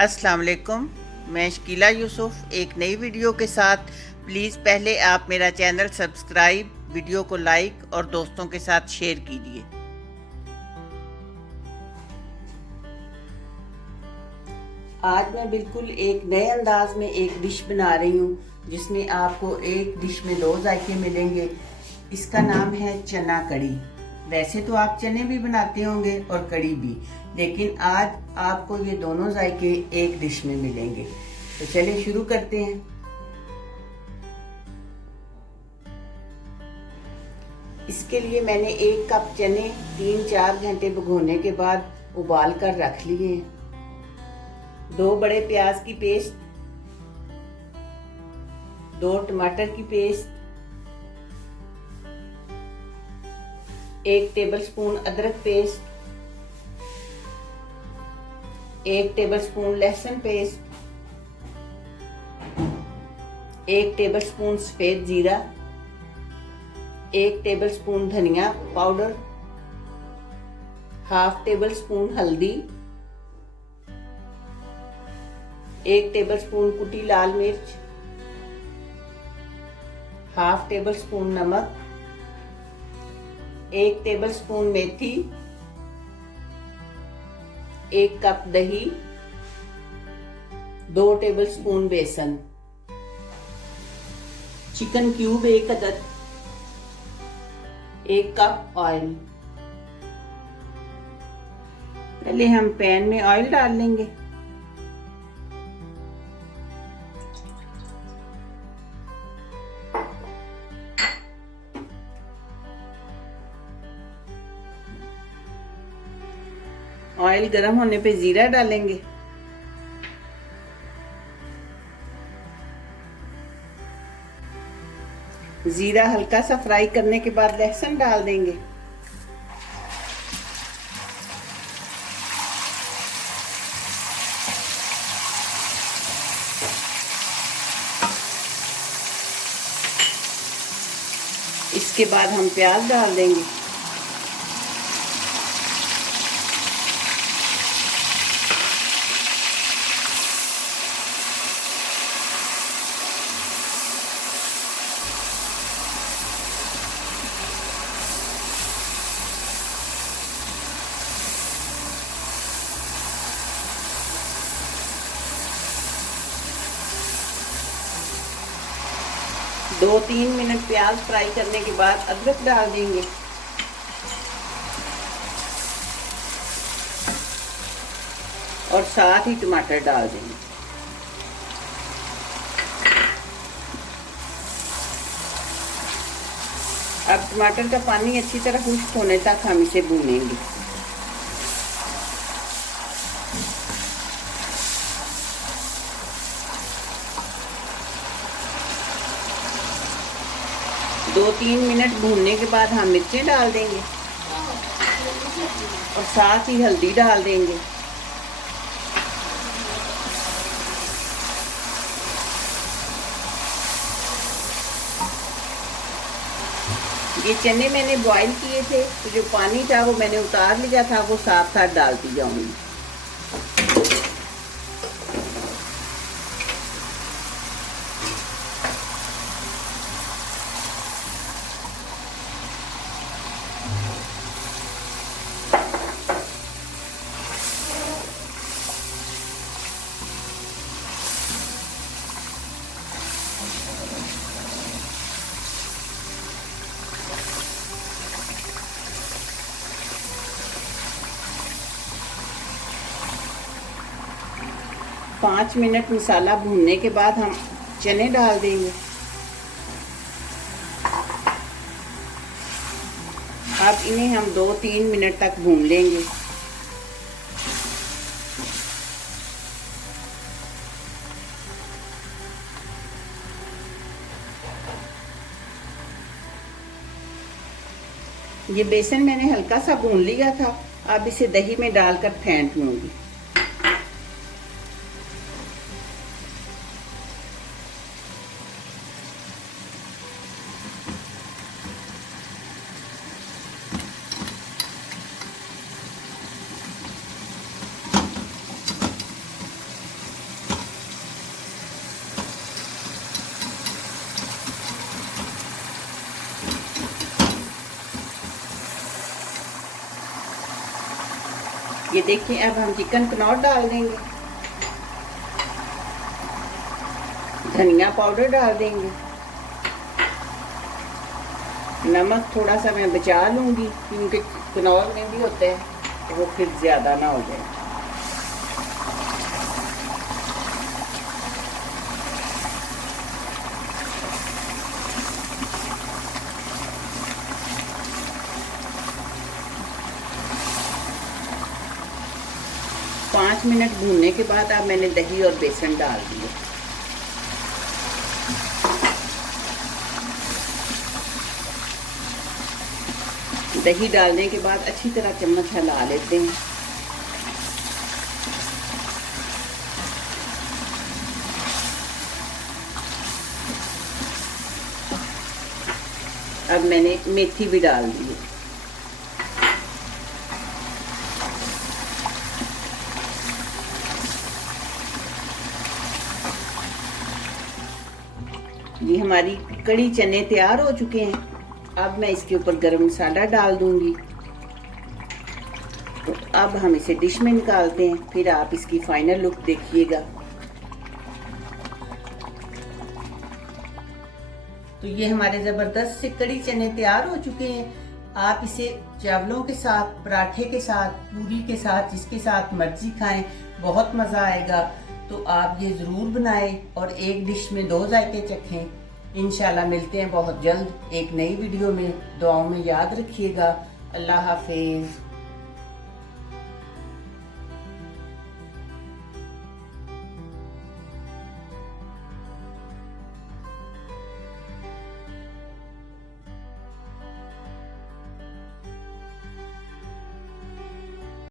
अस्सलाम वालेकुम। मैं शकीला यूसुफ एक नई वीडियो के साथ। प्लीज़ पहले आप मेरा चैनल सब्सक्राइब, वीडियो को लाइक और दोस्तों के साथ शेयर कीजिए। आज मैं बिल्कुल एक नए अंदाज में एक डिश बना रही हूँ जिसमें आपको एक डिश में दो जायके मिलेंगे। इसका नाम है चना कड़ी। वैसे तो आप चने भी बनाते होंगे और कड़ी भी, लेकिन आज आपको ये दोनों जायके एक डिश में मिलेंगे। तो चलिए शुरू करते हैं। इसके लिए मैंने 1 कप चने 3-4 घंटे भिगोने के बाद उबाल कर रख लिए हैं। 2 बड़े प्याज की पेस्ट, 2 टमाटर की पेस्ट, 1 टेबलस्पून अदरक पेस्ट, 1 टेबलस्पून लहसुन पेस्ट, 1 टेबलस्पून सफेद जीरा, 1 टेबलस्पून धनिया पाउडर, हाफ टेबलस्पून हल्दी, 1 टेबलस्पून कुटी लाल मिर्च, हाफ टेबलस्पून नमक, 1 टेबलस्पून मेथी, 1 कप दही, 2 टेबलस्पून बेसन, चिकन क्यूब 1 अदद, 1 कप ऑयल। पहले हम पैन में ऑयल डाल लेंगे। ऑयल गर्म होने पे जीरा डालेंगे। जीरा हल्का सा फ्राई करने के बाद लहसुन डाल देंगे। इसके बाद हम प्याज डाल देंगे। दो 3 मिनट प्याज फ्राई करने के बाद अदरक डाल देंगे। और साथ ही टमाटर डाल देंगे। अब टमाटर का पानी अच्छी तरह खुश्क होने तक हम इसे भूनेंगे। दो 3 मिनट भूनने के बाद हम मिर्चें डाल देंगे और साथ ही हल्दी डाल देंगे। ये चने मैंने बॉईल किए थे, तो जो पानी था वो मैंने उतार लिया था, वो साथ साथ डालती जाऊंगी। पाँच मिनट मसाला भूनने के बाद हम चने डाल देंगे। अब इन्हें हम 2-3 मिनट तक भून लेंगे। ये बेसन मैंने हल्का सा भून लिया था। अब इसे दही में डालकर फेंट लूंगी। ये देखिए, अब हम चिकन कनौर डाल देंगे, धनिया पाउडर डाल देंगे, नमक थोड़ा सा मैं बचा लूँगी क्योंकि कनौर में भी होता है तो वो फिर ज़्यादा ना हो जाए। पाँच मिनट भूनने के बाद अब मैंने दही और बेसन डाल दिया। दही डालने के बाद अच्छी तरह चम्मच हिला लेते हैं। अब मैंने मेथी भी डाल दी है। ये हमारी कड़ी चने तैयार हो चुके हैं। अब मैं इसके ऊपर गरम मसाला डाल दूंगी। तो अब हम इसे डिश में निकालते हैं, फिर आप इसकी फाइनल लुक देखिएगा। तो ये हमारे जबरदस्त से कड़ी चने तैयार हो चुके हैं। आप इसे चावलों के साथ, पराठे के साथ, पूरी के साथ, जिसके साथ मर्जी खाएं, बहुत मजा आएगा। तो आप ये जरूर बनाएं और एक डिश में दो जायके चखें। इंशाल्लाह मिलते हैं बहुत जल्द एक नई वीडियो में। दुआओं में याद रखिएगा। अल्लाह हाफिज।